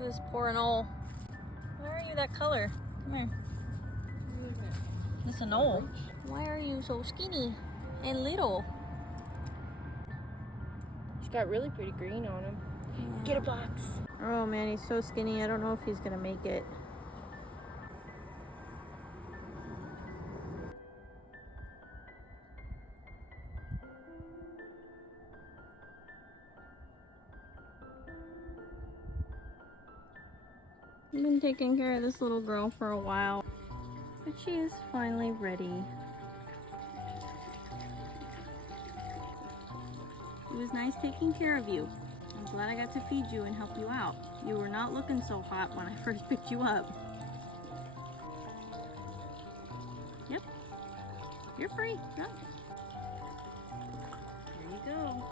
This poor Anole. Why are you that color? Come here. This Anole. Why are you so skinny and little? He's got really pretty green on him. Get a box. Oh man, he's so skinny. I don't know if he's gonna make it. I've been taking care of this little girl for a while, but she is finally ready. It was nice taking care of you. I'm glad I got to feed you and help you out. You were not looking so hot when I first picked you up. Yep, you're free. Go. There you go.